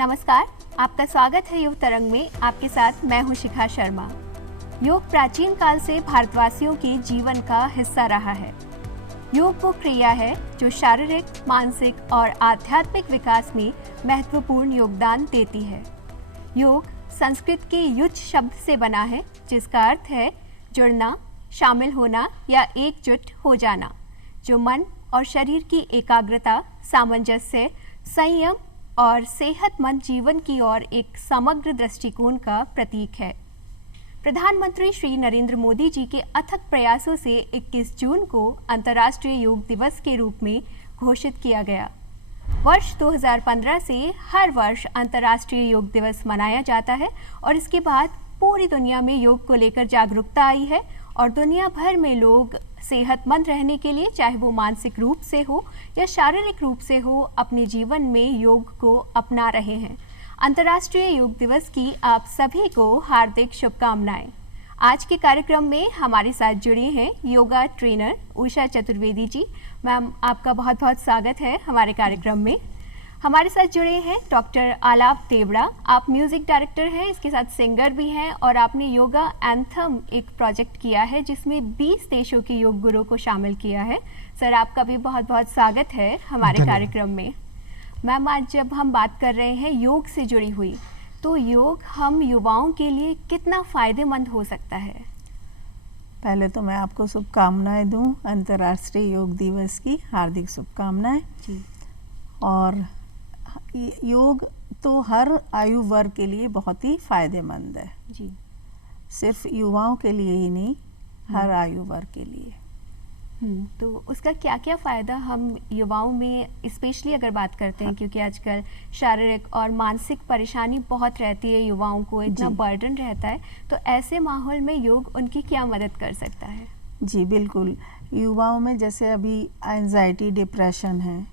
नमस्कार, आपका स्वागत है युव तरंग में। आपके साथ मैं हूं शिखा शर्मा। योग प्राचीन काल से भारतवासियों के जीवन का हिस्सा रहा है। योग वो क्रिया है जो शारीरिक, मानसिक और आध्यात्मिक विकास में महत्वपूर्ण योगदान देती है। योग संस्कृत के युज शब्द से बना है, जिसका अर्थ है जुड़ना, शामिल होना या एकजुट हो जाना, जो मन और शरीर की एकाग्रता, सामंजस्य, संयम और सेहतमंद जीवन की ओर एक समग्र दृष्टिकोण का प्रतीक है। प्रधानमंत्री श्री नरेंद्र मोदी जी के अथक प्रयासों से 21 जून को अंतर्राष्ट्रीय योग दिवस के रूप में घोषित किया गया। वर्ष 2015 से हर वर्ष अंतर्राष्ट्रीय योग दिवस मनाया जाता है और इसके बाद पूरी दुनिया में योग को लेकर जागरूकता आई है और दुनिया भर में लोग सेहतमंद रहने के लिए, चाहे वो मानसिक रूप से हो या शारीरिक रूप से हो, अपने जीवन में योग को अपना रहे हैं। अंतर्राष्ट्रीय योग दिवस की आप सभी को हार्दिक शुभकामनाएं। आज के कार्यक्रम में हमारे साथ जुड़े हैं योगा ट्रेनर उषा चतुर्वेदी जी। मैम, आपका बहुत बहुत स्वागत है हमारे कार्यक्रम में। हमारे साथ जुड़े हैं डॉक्टर आलाप देवड़ा। आप म्यूज़िक डायरेक्टर हैं, इसके साथ सिंगर भी हैं और आपने योगा एंथम एक प्रोजेक्ट किया है जिसमें 20 देशों के योग गुरु को शामिल किया है। सर, आपका भी बहुत बहुत स्वागत है हमारे कार्यक्रम में। मैम, आज जब हम बात कर रहे हैं योग से जुड़ी हुई, तो योग हम युवाओं के लिए कितना फ़ायदेमंद हो सकता है? पहले तो मैं आपको शुभकामनाएं दूं, अंतर्राष्ट्रीय योग दिवस की हार्दिक शुभकामनाएं। जी। और योग तो हर आयु वर्ग के लिए बहुत ही फायदेमंद है। जी। सिर्फ युवाओं के लिए ही नहीं, हर आयु वर्ग के लिए। तो उसका क्या क्या फ़ायदा हम युवाओं में स्पेशली अगर बात करते हैं, क्योंकि आजकल शारीरिक और मानसिक परेशानी बहुत रहती है, युवाओं को इतना बर्डन रहता है, तो ऐसे माहौल में योग उनकी क्या मदद कर सकता है? जी बिल्कुल। युवाओं में जैसे अभी एंजाइटी, डिप्रेशन है,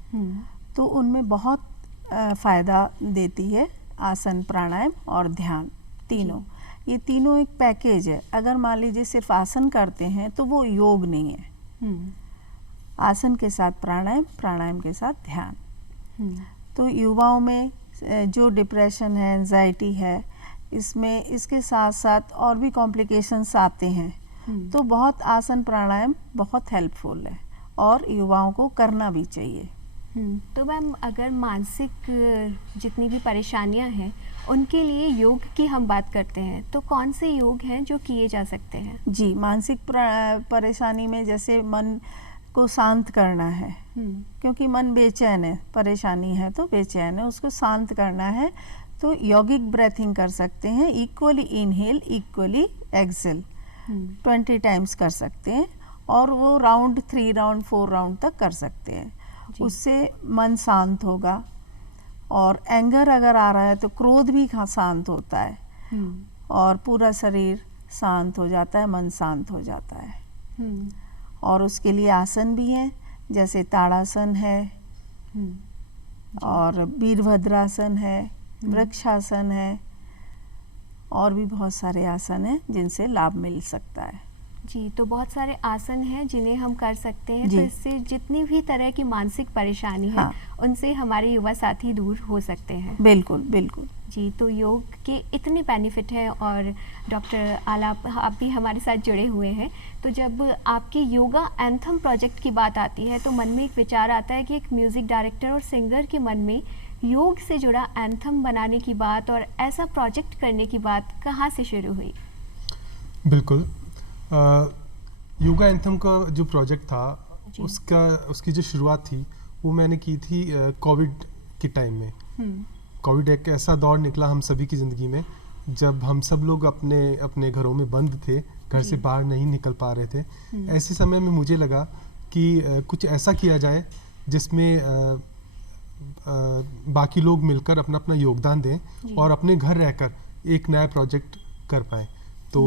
तो उनमें बहुत फ़ायदा देती है आसन, प्राणायाम और ध्यान, तीनों। ये तीनों एक पैकेज है। अगर मान लीजिए सिर्फ आसन करते हैं तो वो योग नहीं है। आसन के साथ प्राणायाम, प्राणायाम के साथ ध्यान। तो युवाओं में जो डिप्रेशन है, एंजाइटी है, इसमें इसके साथ साथ और भी कॉम्प्लिकेशंस आते हैं, तो बहुत आसन प्राणायाम बहुत हेल्पफुल है और युवाओं को करना भी चाहिए। तो मैम, अगर मानसिक जितनी भी परेशानियां हैं उनके लिए योग की हम बात करते हैं, तो कौन से योग हैं जो किए जा सकते हैं? जी, मानसिक परेशानी में जैसे मन को शांत करना है, क्योंकि मन बेचैन है, परेशानी है तो बेचैन है, उसको शांत करना है, तो यौगिक ब्रेथिंग कर सकते हैं। Equally inhale, equally exhale 20 times कर सकते हैं और वो राउंड 3 राउंड 4 राउंड तक कर सकते हैं। उससे मन शांत होगा। और एंगर अगर आ रहा है तो क्रोध भी शांत होता है और पूरा शरीर शांत हो जाता है, मन शांत हो जाता है। और उसके लिए आसन भी हैं, जैसे ताड़ासन है और वीरभद्रासन है, वृक्षासन है, और भी बहुत सारे आसन हैं जिनसे लाभ मिल सकता है। जी, तो बहुत सारे आसन हैं जिन्हें हम कर सकते हैं, तो इससे जितनी भी तरह की मानसिक परेशानी है, उनसे हमारे युवा साथी दूर हो सकते हैं। बिल्कुल बिल्कुल। जी, तो योग के इतने बेनिफिट हैं और डॉक्टर आलाप, आप भी हमारे साथ जुड़े हुए हैं, तो जब आपके योगा एंथम प्रोजेक्ट की बात आती है तो मन में एक विचार आता है कि एक म्यूज़िक डायरेक्टर और सिंगर के मन में योग से जुड़ा एंथम बनाने की बात और ऐसा प्रोजेक्ट करने की बात कहाँ से शुरू हुई? बिल्कुल। योगा एंथम का जो प्रोजेक्ट था, उसकी जो शुरुआत थी वो मैंने की थी कोविड के टाइम में। कोविड एक ऐसा दौर निकला हम सभी की ज़िंदगी में जब हम सब लोग अपने अपने घरों में बंद थे, घर से बाहर नहीं निकल पा रहे थे। ऐसे समय में मुझे लगा कि कुछ ऐसा किया जाए जिसमें बाकी लोग मिलकर अपना अपना योगदान दें और अपने घर रहकर एक नया प्रोजेक्ट कर पाएँ। तो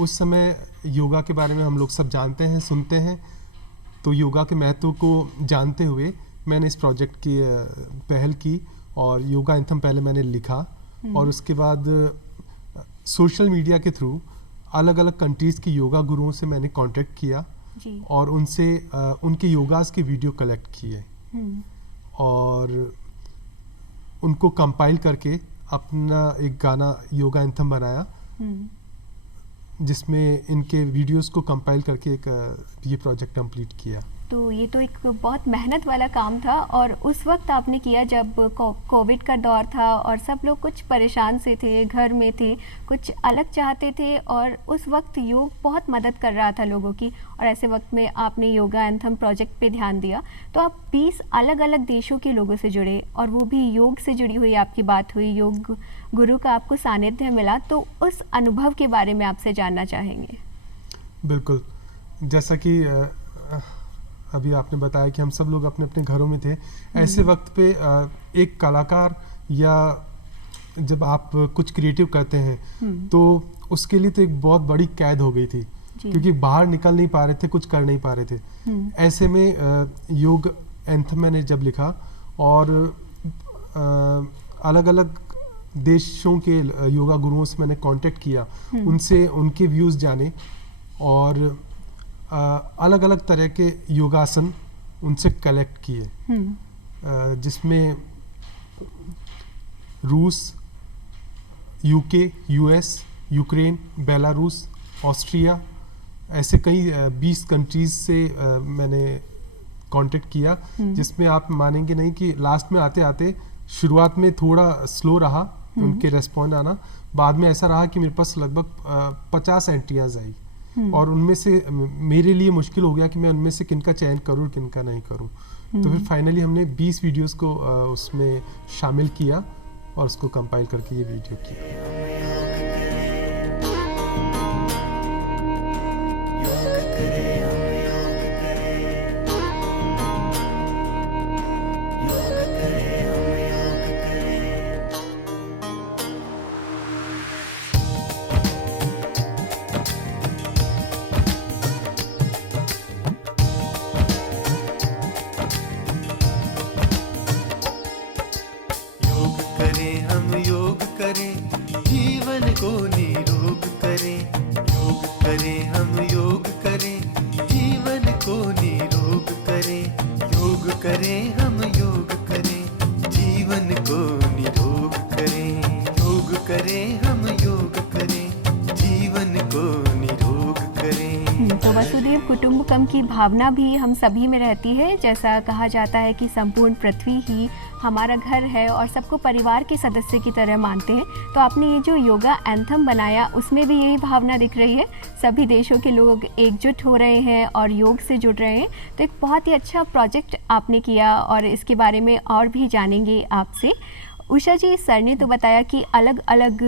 उस समय योगा के बारे में हम लोग सब जानते हैं, सुनते हैं, तो योगा के महत्व को जानते हुए मैंने इस प्रोजेक्ट की पहल की और योगा एंथम पहले मैंने लिखा और उसके बाद सोशल मीडिया के थ्रू अलग अलग कंट्रीज़ के योगा गुरुओं से मैंने कांटेक्ट किया और उनसे उनके योगास के वीडियो कलेक्ट किए और उनको कंपाइल करके अपना एक गाना योगा एंथम बनाया, जिसमें इनके वीडियोस को कंपाइल करके एक ये प्रोजेक्ट कंप्लीट किया। तो ये तो एक बहुत मेहनत वाला काम था, और उस वक्त आपने किया जब कोविड का दौर था और सब लोग कुछ परेशान से थे, घर में थे, कुछ अलग चाहते थे, और उस वक्त योग बहुत मदद कर रहा था लोगों की, और ऐसे वक्त में आपने योगा एंथम प्रोजेक्ट पे ध्यान दिया। तो आप 20 अलग अलग देशों के लोगों से जुड़े, और वो भी योग से जुड़ी हुई आपकी बात हुई, योग गुरु का आपको सानिध्य मिला, तो उस अनुभव के बारे में आपसे जानना चाहेंगे। बिल्कुल, जैसा कि अभी आपने बताया कि हम सब लोग अपने अपने घरों में थे, ऐसे वक्त पे एक कलाकार या जब आप कुछ क्रिएटिव करते हैं तो उसके लिए तो एक बहुत बड़ी कैद हो गई थी, क्योंकि बाहर निकल नहीं पा रहे थे, कुछ कर नहीं पा रहे थे। ऐसे में योग एंथम मैंने जब लिखा और अलग अलग देशों के योगा गुरुओं से मैंने कांटेक्ट किया, उनसे उनके व्यूज़ जाने, और अलग अलग तरह के योगासन उनसे कलेक्ट किए, जिसमें रूस, UK, US, Ukraine, Belarus, Austria, ऐसे कई 20 कंट्रीज से मैंने कांटेक्ट किया, जिसमें आप मानेंगे नहीं कि लास्ट में आते आते शुरुआत में थोड़ा स्लो रहा उनके रेस्पॉन्ड आना, बाद में ऐसा रहा कि मेरे पास लगभग 50 एंट्रियाज आई, और उनमें से मेरे लिए मुश्किल हो गया कि मैं उनमें से किनका चयन करूं, किनका नहीं करूं। तो फिर फाइनली हमने 20 वीडियोस को उसमें शामिल किया और उसको कंपाइल करके ये वीडियो किया। तो वसुधैव कुटुंबकम की भावना भी हम सभी में रहती है। जैसा कहा जाता है कि संपूर्ण पृथ्वी ही हमारा घर है और सबको परिवार के सदस्य की तरह मानते हैं। तो आपने ये जो योगा एंथम बनाया उसमें भी यही भावना दिख रही है, सभी देशों के लोग एकजुट हो रहे हैं और योग से जुड़ रहे हैं। तो एक बहुत ही अच्छा प्रोजेक्ट आपने किया और इसके बारे में और भी जानेंगे आपसे। उषा जी, सर ने तो बताया कि अलग अलग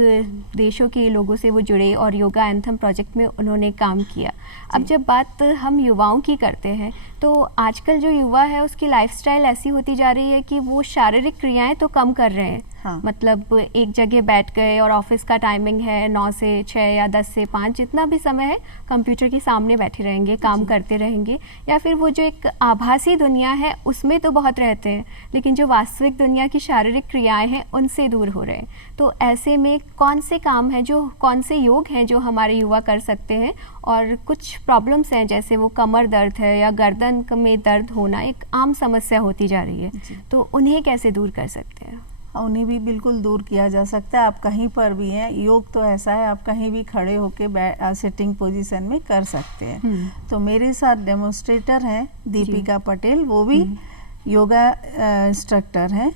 देशों के लोगों से वो जुड़े और योगा एंथम प्रोजेक्ट में उन्होंने काम किया। अब जब बात हम युवाओं की करते हैं तो आजकल जो युवा है उसकी लाइफस्टाइल ऐसी होती जा रही है कि वो शारीरिक क्रियाएं तो कम कर रहे हैं। हाँ। मतलब एक जगह बैठ गए और ऑफिस का टाइमिंग है 9 से 6 या 10 से 5, जितना भी समय है कंप्यूटर के सामने बैठे रहेंगे, काम करते रहेंगे, या फिर वो जो एक आभासी दुनिया है उसमें तो बहुत रहते हैं, लेकिन जो वास्तविक दुनिया की शारीरिक क्रियाएं हैं उनसे दूर हो रहे हैं। तो ऐसे में कौन से काम हैं, जो कौन से योग हैं जो हमारे युवा कर सकते हैं, और कुछ प्रॉब्लम्स हैं जैसे वो कमर दर्द है या गर्दन में दर्द होना एक आम समस्या होती जा रही है, तो उन्हें कैसे दूर कर सकते हैं? उन्हें भी बिल्कुल दूर किया जा सकता है। आप कहीं पर भी हैं, योग तो ऐसा है आप कहीं भी खड़े होकर सिटिंग पोजीशन में कर सकते हैं। तो मेरे साथ डेमोन्स्ट्रेटर हैं दीपिका पटेल, वो भी योगा इंस्ट्रक्टर हैं,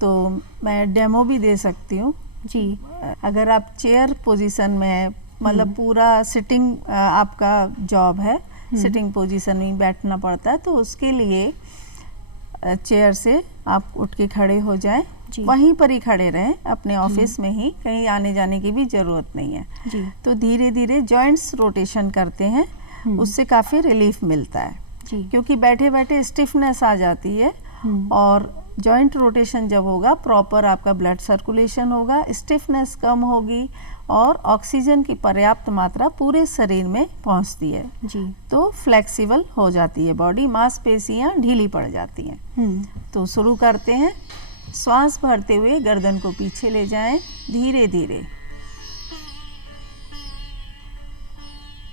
तो मैं डेमो भी दे सकती हूँ जी। अगर आप चेयर पोजीशन में, मतलब पूरा सिटिंग आपका जॉब है, सिटिंग पोजीशन में बैठना पड़ता है, तो उसके लिए चेयर से आप उठ के खड़े हो जाएं, वहीं पर ही खड़े रहें अपने ऑफिस में ही, कहीं आने जाने की भी ज़रूरत नहीं है जी। तो धीरे धीरे जॉइंट्स रोटेशन करते हैं, उससे काफ़ी रिलीफ मिलता है जी। क्योंकि बैठे बैठे स्टिफनेस आ जाती है, और जॉइंट रोटेशन जब होगा प्रॉपर आपका ब्लड सर्कुलेशन होगा, स्टिफनेस कम होगी और ऑक्सीजन की पर्याप्त मात्रा पूरे शरीर में पहुंचती है जी। तो फ्लेक्सिबल हो जाती है बॉडी, मांसपेशियां ढीली पड़ जाती हैं। तो शुरू करते हैं। श्वास भरते हुए गर्दन को पीछे ले जाएं, धीरे धीरे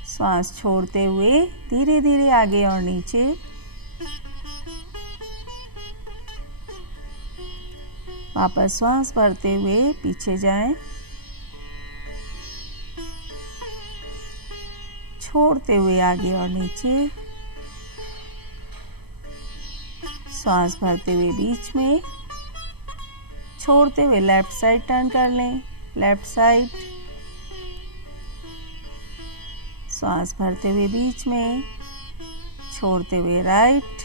श्वास छोड़ते हुए धीरे धीरे आगे और नीचे। वापस श्वास भरते हुए पीछे जाएं, छोड़ते हुए आगे और नीचे, श्वास भरते हुए बीच में, छोड़ते हुए लेफ्ट साइड टर्न कर लें, लेफ्ट साइड, श्वास भरते हुए बीच में, छोड़ते हुए राइट,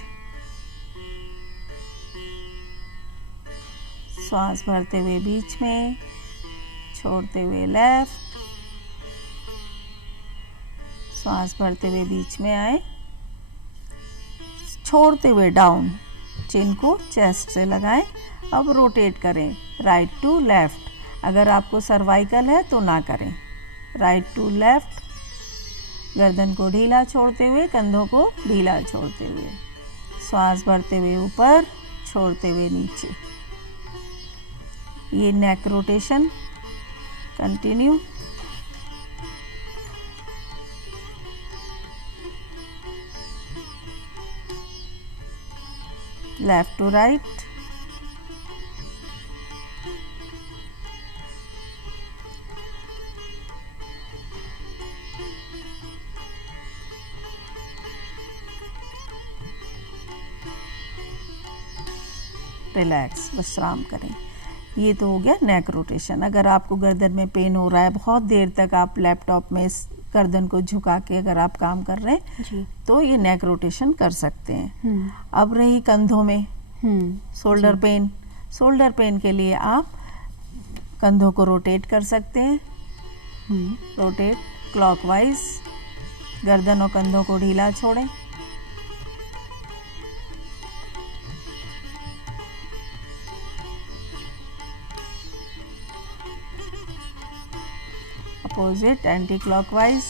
श्वास भरते हुए बीच में, छोड़ते हुए लेफ्ट, श्वास भरते हुए बीच में आए, छोड़ते हुए डाउन, चिन को चेस्ट से लगाएं। अब रोटेट करें राइट टू लेफ्ट। अगर आपको सर्वाइकल है तो ना करें। राइट टू लेफ्ट, गर्दन को ढीला छोड़ते हुए, कंधों को ढीला छोड़ते हुए, श्वास भरते हुए ऊपर, छोड़ते हुए नीचे। ये neck rotation continue. Left to right, relax, विश्राम करें। ये तो हो गया नेक रोटेशन। अगर आपको गर्दन में पेन हो रहा है, बहुत देर तक आप लैपटॉप में गर्दन को झुका के अगर आप काम कर रहे हैं जी। तो ये नेक रोटेशन कर सकते हैं। अब रही कंधों में शोल्डर पेन। शोल्डर पेन के लिए आप कंधों को रोटेट कर सकते हैं। रोटेट क्लॉकवाइज, गर्दन और कंधों को ढीला छोड़ें। Opposite anti clockwise.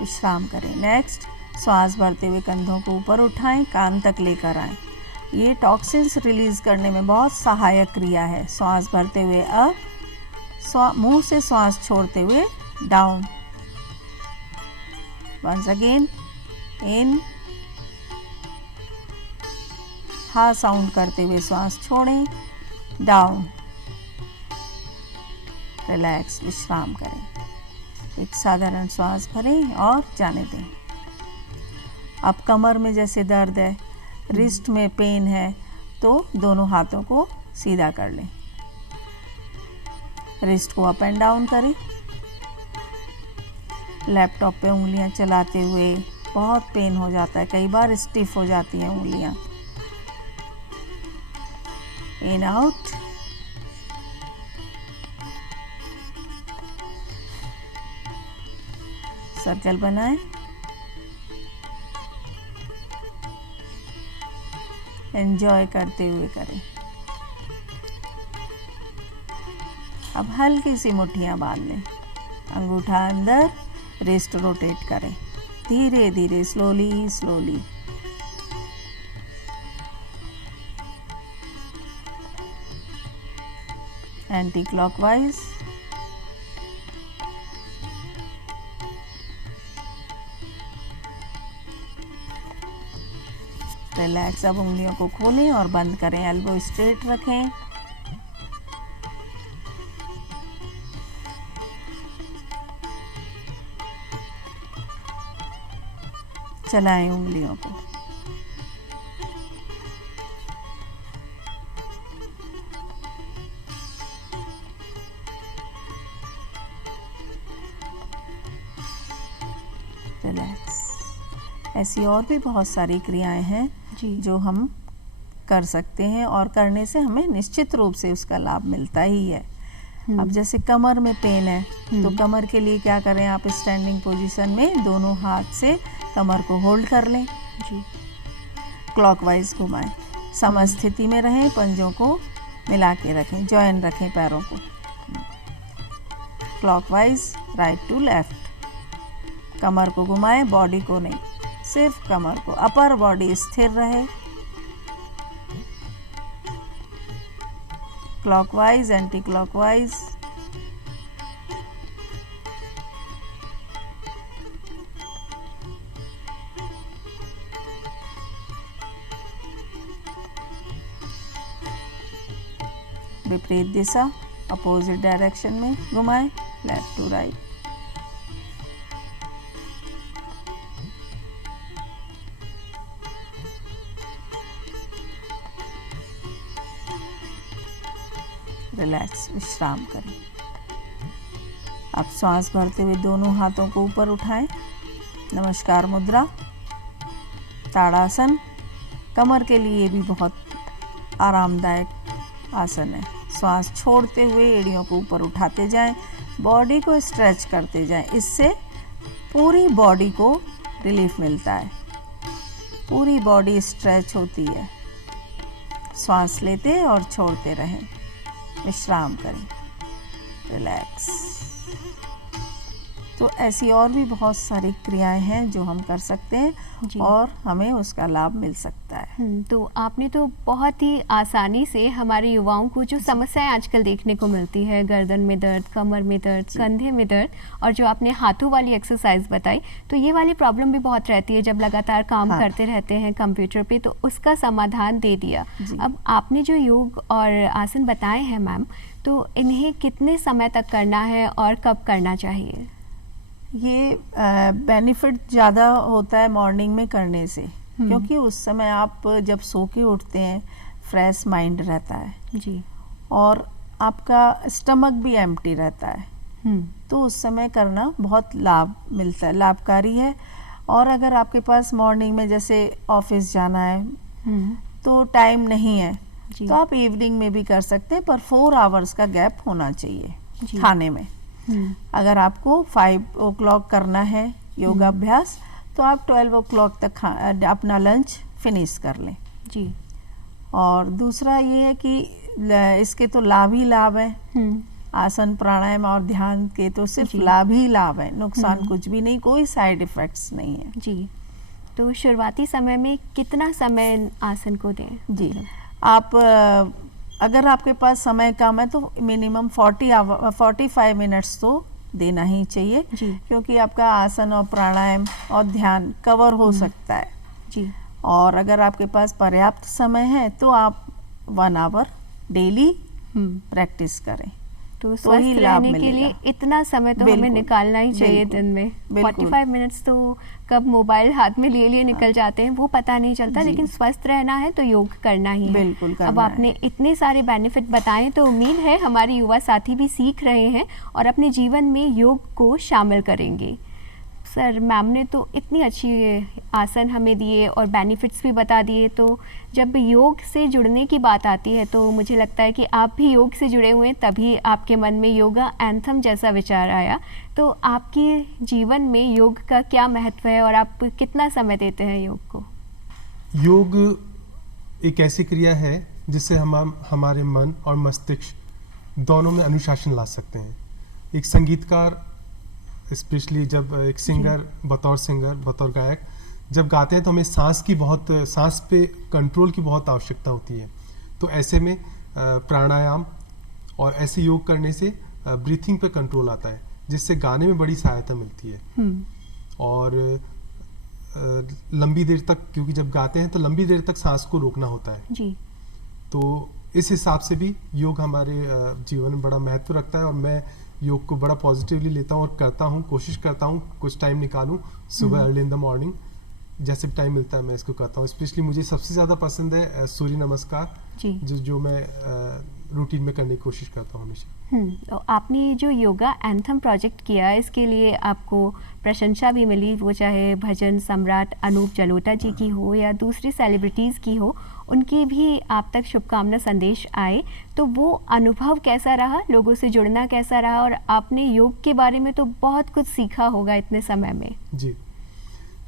विश्राम करें। नेक्स्ट, श्वास भरते हुए कंधों को ऊपर उठाएं, कान तक लेकर आएं। ये टॉक्सिन्स रिलीज करने में बहुत सहायक क्रिया है। श्वास भरते हुए अप, मुंह से श्वास छोड़ते हुए डाउन। वंस अगेन इन, हा साउंड करते हुए श्वास छोड़ें, डाउन। रिलैक्स, विश्राम करें। एक साधारण श्वास भरें और जाने दें। अब कमर में जैसे दर्द है, रिस्ट में पेन है, तो दोनों हाथों को सीधा कर लें। रिस्ट को अप एंड डाउन करें। लैपटॉप पे उंगलियां चलाते हुए बहुत पेन हो जाता है, कई बार स्टिफ हो जाती हैं उंगलियां। इन आउट, सर्कल बनाएं। एंजॉय करते हुए करें। अब हल्की सी मुट्ठियां बांध लें, अंगूठा अंदर, रिस्ट रोटेट करें, धीरे धीरे, slowly slowly. Anti clockwise. Relax. अब उंगलियों को खोलें और बंद करें, एल्बो स्ट्रेट रखें। चलाएं उंगलियों को। रिलैक्स। ऐसी और भी बहुत सारी क्रियाएं हैं जो हम कर सकते हैं और करने से हमें निश्चित रूप से उसका लाभ मिलता ही है। अब जैसे कमर में पेन है, तो कमर के लिए क्या करें, आप स्टैंडिंग पोजीशन में दोनों हाथ से कमर को होल्ड कर लें जी। क्लॉकवाइज घुमाएं, समस्थिति में रहें, पंजों को मिला के रखें, जॉइन रखें पैरों को। Clockwise, right to left. कमर को घुमाएं, बॉडी को नहीं, सिर्फ कमर को। अपर बॉडी स्थिर रहे। Clockwise, anti clockwise. विपरीत दिशा अपोजिट डायरेक्शन में घुमाएं, लेफ्ट टू राइट। रिलैक्स, विश्राम करें। अब सांस भरते हुए दोनों हाथों को ऊपर उठाएं, नमस्कार मुद्रा। ताड़ासन कमर के लिए भी बहुत आरामदायक आसन है। श्वास छोड़ते हुए एड़ियों को ऊपर उठाते जाएं, बॉडी को स्ट्रेच करते जाएं। इससे पूरी बॉडी को रिलीफ मिलता है, पूरी बॉडी स्ट्रेच होती है। श्वास लेते और छोड़ते रहें, विश्राम करें, रिलैक्स। तो ऐसी और भी बहुत सारी क्रियाएं हैं जो हम कर सकते हैं और हमें उसका लाभ मिल सकता है। तो आपने तो बहुत ही आसानी से हमारे युवाओं को जो समस्याएं आजकल देखने को मिलती है, गर्दन में दर्द, कमर में दर्द, कंधे में दर्द, और जो आपने हाथों वाली एक्सरसाइज बताई, तो ये वाली प्रॉब्लम भी बहुत रहती है जब लगातार काम करते रहते हैं कंप्यूटर पे, तो उसका समाधान दे दिया। अब आपने जो योग और आसन बताए हैं मैम, तो इन्हें कितने समय तक करना है और कब करना चाहिए? ये बेनिफिट ज़्यादा होता है मॉर्निंग में करने से, क्योंकि उस समय आप जब सो के उठते हैं फ्रेश माइंड रहता है जी, और आपका स्टमक भी एम्प्टी रहता है, तो उस समय करना बहुत लाभ मिलता है, लाभकारी है। और अगर आपके पास मॉर्निंग में जैसे ऑफिस जाना है तो टाइम नहीं है, तो आप इवनिंग में भी कर सकते हैं, पर 4 आवर्स का गैप होना चाहिए खाने में। अगर आपको 5 o'clock करना है योगा अभ्यास, तो आप 12 o'clock तक अपना लंच फिनिश कर लें जी। और दूसरा ये है कि इसके तो लाभ ही लाभ है, आसन प्राणायाम और ध्यान के तो सिर्फ लाभ ही लाभ है, नुकसान कुछ भी नहीं, कोई साइड इफेक्ट्स नहीं है जी। तो शुरुआती समय में कितना समय आसन को दें? जी, आप अगर आपके पास समय कम है तो मिनिमम 45 मिनट्स तो देना ही चाहिए, क्योंकि आपका आसन और प्राणायाम और ध्यान कवर हो सकता है जी। और अगर आपके पास पर्याप्त समय है तो आप 1 आवर डेली प्रैक्टिस करें, तो स्वस्थ रहने के लिए इतना समय तो हमें निकालना ही चाहिए दिन में। 45 मिनट्स तो कब मोबाइल हाथ में लिए निकल जाते हैं वो पता नहीं चलता, लेकिन स्वस्थ रहना है तो योग करना ही है। बिल्कुल करना अब आपने इतने सारे बेनिफिट बताए, तो उम्मीद है हमारे युवा साथी भी सीख रहे हैं और अपने जीवन में योग को शामिल करेंगे। सर, मैम ने तो इतनी अच्छी आसन हमें दिए और बेनिफिट्स भी बता दिए, तो जब योग से जुड़ने की बात आती है तो मुझे लगता है कि आप भी योग से जुड़े हुए हैं, तभी आपके मन में योगा एंथम जैसा विचार आया। तो आपके जीवन में योग का क्या महत्व है और आप कितना समय देते हैं योग को? योग एक ऐसी क्रिया है जिससे हम हमारे मन और मस्तिष्क दोनों में अनुशासन ला सकते हैं। एक संगीतकार स्पेशली जब एक सिंगर बतौर गायक जब गाते हैं तो हमें सांस पे कंट्रोल की बहुत आवश्यकता होती है। तो ऐसे में प्राणायाम और ऐसे योग करने से ब्रीथिंग पे कंट्रोल आता है, जिससे गाने में बड़ी सहायता मिलती है। और लंबी देर तक, क्योंकि जब गाते हैं तो लंबी देर तक सांस को रोकना होता है जी। तो इस हिसाब से भी योग हमारे जीवन में बड़ा महत्व रखता है और मैं योग को बड़ा पॉजिटिवली लेता हूँ और करता हूँ, कोशिश करता हूँ कुछ टाइम निकालूँ सुबह अर्ली इन द मॉर्निंग, जैसे भी टाइम मिलता है मैं इसको करता हूँ। स्पेशली मुझे सबसे ज़्यादा पसंद है सूर्य नमस्कार जो मैं रूटीन में करने की कोशिश करता हूँ हमेशा। तो आपने जो योगा एंथम प्रोजेक्ट किया, इसके लिए आपको प्रशंसा भी मिली, वो चाहे भजन सम्राट अनूप जलोटा जी की हो या दूसरी सेलिब्रिटीज़ की हो, उनके भी आप तक शुभकामना संदेश आए। तो वो अनुभव कैसा रहा, लोगों से जुड़ना कैसा रहा, और आपने योग के बारे में तो बहुत कुछ सीखा होगा इतने समय में। जी,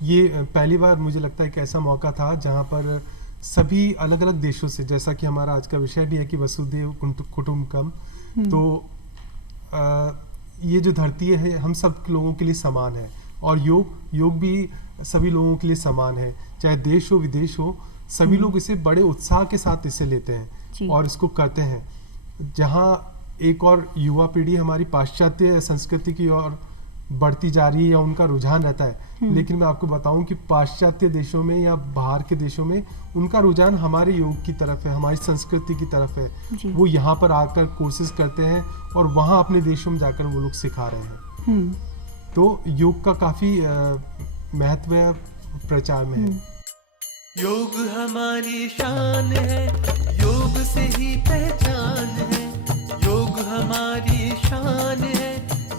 ये पहली बार मुझे लगता है कि ऐसा मौका था जहाँ पर सभी अलग अलग देशों से, जैसा कि हमारा आज का विषय भी है कि वसुदेव कुटुंबकम, तो ये जो धरती है हम सब लोगों के लिए समान है और योग भी सभी लोगों के लिए समान है, चाहे देश हो विदेश हो, सभी लोग इसे बड़े उत्साह के साथ इसे लेते हैं और इसको करते हैं। जहाँ एक और युवा पीढ़ी हमारी पाश्चात्य संस्कृति की ओर बढ़ती जा रही है या उनका रुझान रहता है, लेकिन मैं आपको बताऊं कि पाश्चात्य देशों में या बाहर के देशों में उनका रुझान हमारे योग की तरफ है, हमारी संस्कृति की तरफ है। वो यहाँ पर आकर कोर्सेज करते हैं और वहाँ अपने देशों में जाकर वो लोग सिखा रहे हैं। तो योग का काफी महत्व है, प्रचार में है। योग हमारी शान है, योग से ही पहचान है। योग हमारी शान है,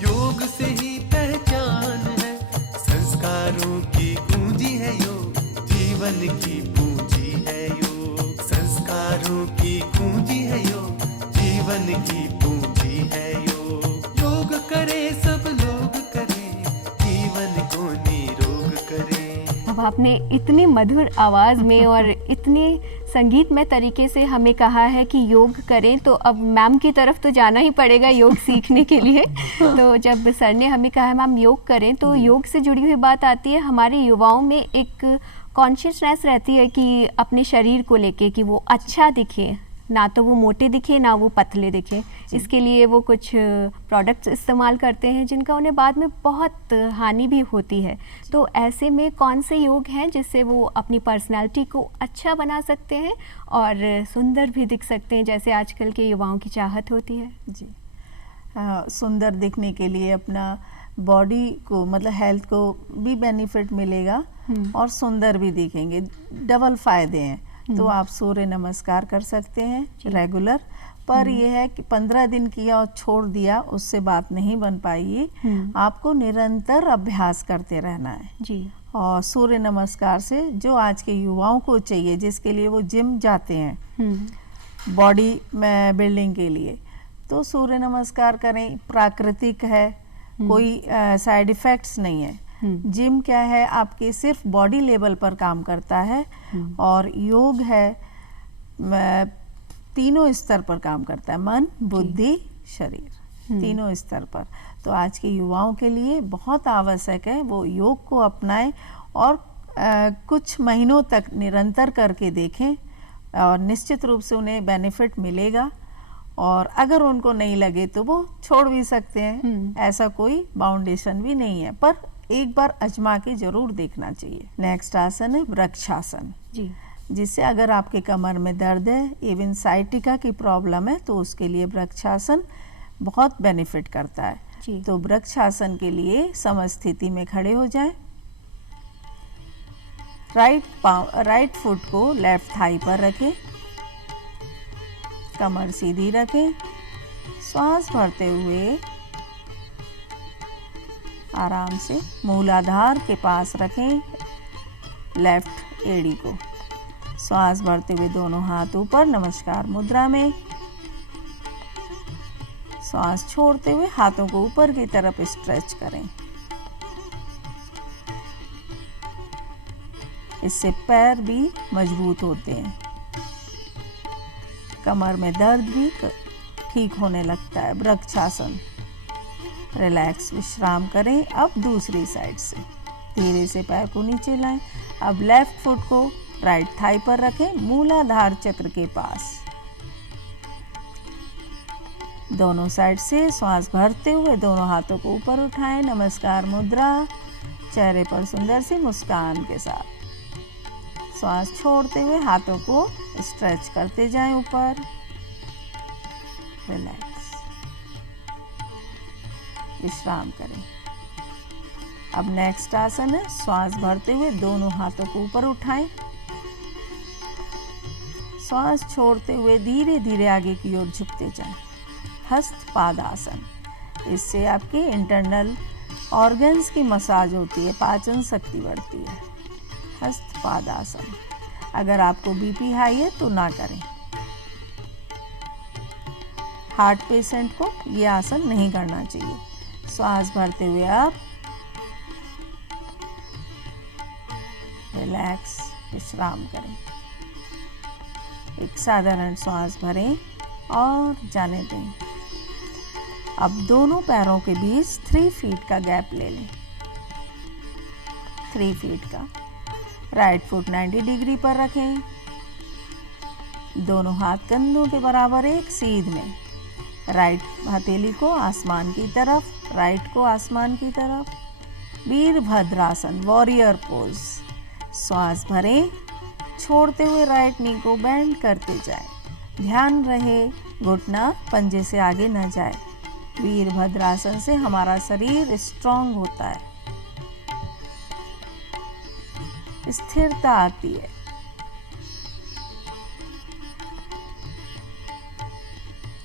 योग से ही पहचान है। संस्कारों की पूंजी है योग, जीवन की पूंजी है योग। संस्कारों की पूंजी है योग, जीवन की पूंजी है योग। योग करे सब लोग करें, जीवन को निरोग करें। अब आपने इतनी मधुर आवाज़ में और इतने संगीतमय तरीके से हमें कहा है कि योग करें, तो अब मैम की तरफ तो जाना ही पड़ेगा योग सीखने के लिए। तो जब सर ने हमें कहा है मैम योग करें, तो योग से जुड़ी हुई बात आती है, हमारे युवाओं में एक कॉन्शियसनेस रहती है कि अपने शरीर को लेके कि वो अच्छा दिखे, ना तो वो मोटे दिखे ना वो पतले दिखे। इसके लिए वो कुछ प्रोडक्ट्स इस्तेमाल करते हैं जिनका उन्हें बाद में बहुत हानि भी होती है। तो ऐसे में कौन से योग हैं जिससे वो अपनी पर्सनालिटी को अच्छा बना सकते हैं और सुंदर भी दिख सकते हैं, जैसे आजकल के युवाओं की चाहत होती है? जी, सुंदर दिखने के लिए अपना बॉडी को मतलब हेल्थ को भी बेनिफिट मिलेगा और सुंदर भी दिखेंगे, डबल फायदे हैं। तो आप सूर्य नमस्कार कर सकते हैं रेगुलर, पर यह है कि 15 दिन किया और छोड़ दिया उससे बात नहीं बन पाएगी। आपको निरंतर अभ्यास करते रहना है जी। और सूर्य नमस्कार से जो आज के युवाओं को चाहिए, जिसके लिए वो जिम जाते हैं बॉडी में बिल्डिंग के लिए, तो सूर्य नमस्कार करें। प्राकृतिक है, कोई साइड इफ़ेक्ट्स नहीं है। जिम क्या है, आपके सिर्फ बॉडी लेवल पर काम करता है, और योग है तीनों स्तर पर काम करता है, मन बुद्धि शरीर, तीनों स्तर पर। तो आज के युवाओं के लिए बहुत आवश्यक है वो योग को अपनाएं और कुछ महीनों तक निरंतर करके देखें, और निश्चित रूप से उन्हें बेनिफिट मिलेगा। और अगर उनको नहीं लगे तो वो छोड़ भी सकते हैं, ऐसा कोई बाउंडेशन भी नहीं है, पर एक बार आजमा के जरूर देखना चाहिए। नेक्स्ट आसन है वृक्षासन जी, जिससे अगर आपके कमर में दर्द है, इवन साइटिका की प्रॉब्लम है, तो उसके लिए वृक्षासन बहुत बेनिफिट करता है जी। तो वृक्षासन के लिए समस्थिति में खड़े हो जाएं, राइट फुट को लेफ्ट थाई पर रखें, कमर सीधी रखें, श्वास भरते हुए आराम से मूलाधार के पास रखें लेफ्ट एड़ी को। श्वास भरते हुए दोनों हाथ ऊपर नमस्कार मुद्रा में, श्वास छोड़ते हुए हाथों को ऊपर की तरफ स्ट्रेच करें। इससे पैर भी मजबूत होते हैं, कमर में दर्द भी ठीक होने लगता है। वृक्षासन, रिलैक्स विश्राम करें। अब दूसरी साइड से धीरे से पैर को नीचे लाएं। अब लेफ्ट फुट को राइट थाई पर रखें, मूलाधार चक्र के पास। दोनों साइड से श्वास भरते हुए दोनों हाथों को ऊपर उठाएं, नमस्कार मुद्रा, चेहरे पर सुंदर सी मुस्कान के साथ। श्वास छोड़ते हुए हाथों को स्ट्रेच करते जाएं ऊपर, रिलैक्स विश्राम करें। अब नेक्स्ट आसन है श्वास भरते हुए दोनों हाथों को ऊपर उठाएं, श्वास छोड़ते हुए धीरे धीरे आगे की ओर झुकते जाएं। हस्त पादासन, इससे आपके इंटरनल ऑर्गन्स की मसाज होती है, पाचन शक्ति बढ़ती है। हस्त पादासन, अगर आपको बीपी हाई है तो ना करें। हार्ट पेशेंट को ये आसन नहीं करना चाहिए। श्वास भरते हुए आप रिलैक्स विश्राम करें। एक साधारण श्वास भरें और जाने दें। अब दोनों पैरों के बीच 3 फीट का गैप ले लें, 3 फीट का। राइट फुट 90 डिग्री पर रखें, दोनों हाथ कंधों के बराबर एक सीध में। राइट हथेली को आसमान की तरफ, राइट को आसमान की तरफ। Virabhadrasana, warrior pose. श्वास भरें, छोड़ते हुए राइट नी को बेंड करते जाएं। ध्यान रहे घुटना पंजे से आगे न जाए। वीरभद्रासन से हमारा शरीर स्ट्रांग होता है, स्थिरता आती है।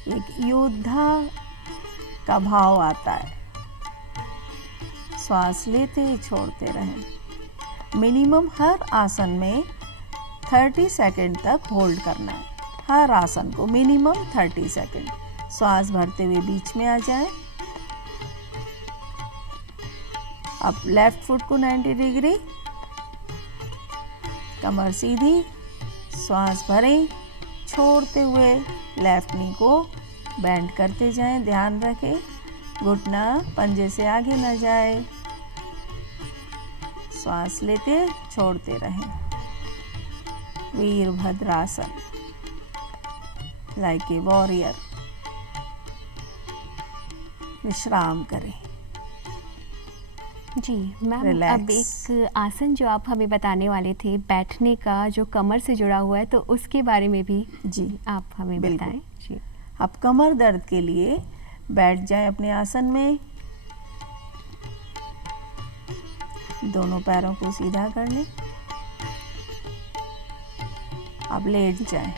एक योद्धा का भाव आता है। श्वास लेते ही छोड़ते रहें। मिनिमम हर आसन में 30 सेकंड तक होल्ड करना है। हर आसन को मिनिमम 30 सेकंड। श्वास भरते हुए बीच में आ जाए। अब लेफ्ट फुट को 90 डिग्री, कमर सीधी, श्वास भरें, छोड़ते हुए लेफ्ट नी को बेंड करते जाएं। ध्यान रखें घुटना पंजे से आगे न जाए। श्वास लेते छोड़ते रहें। Virabhadrasana, like a warrior. विश्राम करें। जी मैम, Relax. अब एक आसन जो आप हमें बताने वाले थे बैठने का, जो कमर से जुड़ा हुआ है, तो उसके बारे में भी जी आप हमें बिल्कुल। बताएं। जी आप कमर दर्द के लिए बैठ जाएं अपने आसन में। दोनों पैरों को सीधा कर लें। अब लेट जाएं,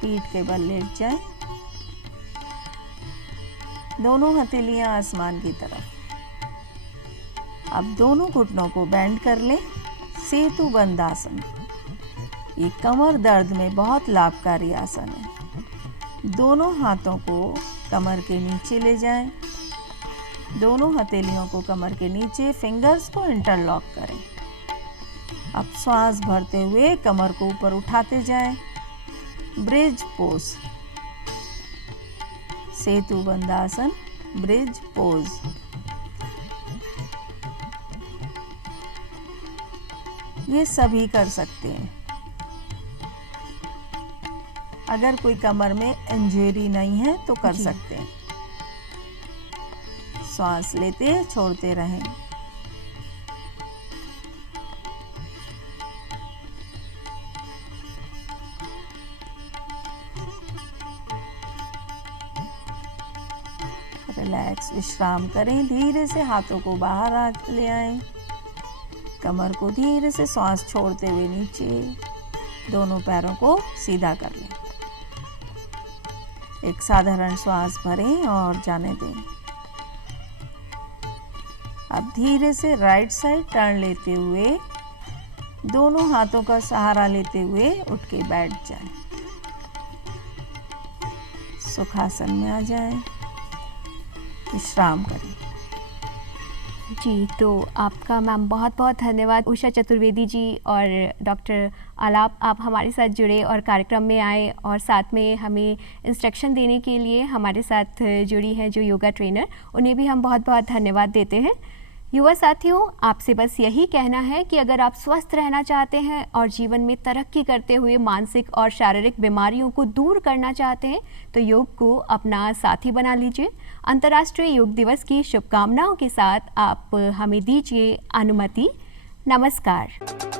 पीठ के बल लेट जाएं। दोनों हथेलियां आसमान की तरफ। अब दोनों घुटनों को बेंड कर लें। सेतु बंद आसन। ये कमर दर्द में बहुत लाभकारी आसन है। दोनों हाथों को कमर के नीचे ले जाएं। दोनों हथेलियों को कमर के नीचे, फिंगर्स को इंटरलॉक करें। अब श्वास भरते हुए कमर को ऊपर उठाते जाएं। ब्रिज पोज, सेतु बंद आसन, ब्रिज पोज। ये सभी कर सकते हैं। अगर कोई कमर में इंजरी नहीं है तो कर सकते हैं। श्वास लेते छोड़ते रहें। रिलैक्स, विश्राम करें। धीरे से हाथों को बाहर ले आएं। कमर को धीरे से श्वास छोड़ते हुए नीचे, दोनों पैरों को सीधा कर लें। एक साधारण श्वास भरें और जाने दें। अब धीरे से राइट साइड टर्न लेते हुए, दोनों हाथों का सहारा लेते हुए उठ के बैठ जाएं। सुखासन में आ जाएं। विश्राम करें। जी, तो आपका मैम बहुत बहुत धन्यवाद। उषा चतुर्वेदी जी और डॉक्टर आलाप, आप हमारे साथ जुड़े और कार्यक्रम में आए और साथ में हमें इंस्ट्रक्शन देने के लिए हमारे साथ जुड़ी हैं जो योगा ट्रेनर, उन्हें भी हम बहुत बहुत धन्यवाद देते हैं। युवा साथियों, आपसे बस यही कहना है कि अगर आप स्वस्थ रहना चाहते हैं और जीवन में तरक्की करते हुए मानसिक और शारीरिक बीमारियों को दूर करना चाहते हैं तो योग को अपना साथी बना लीजिए। अंतर्राष्ट्रीय योग दिवस की शुभकामनाओं के साथ आप हमें दीजिए अनुमति। नमस्कार।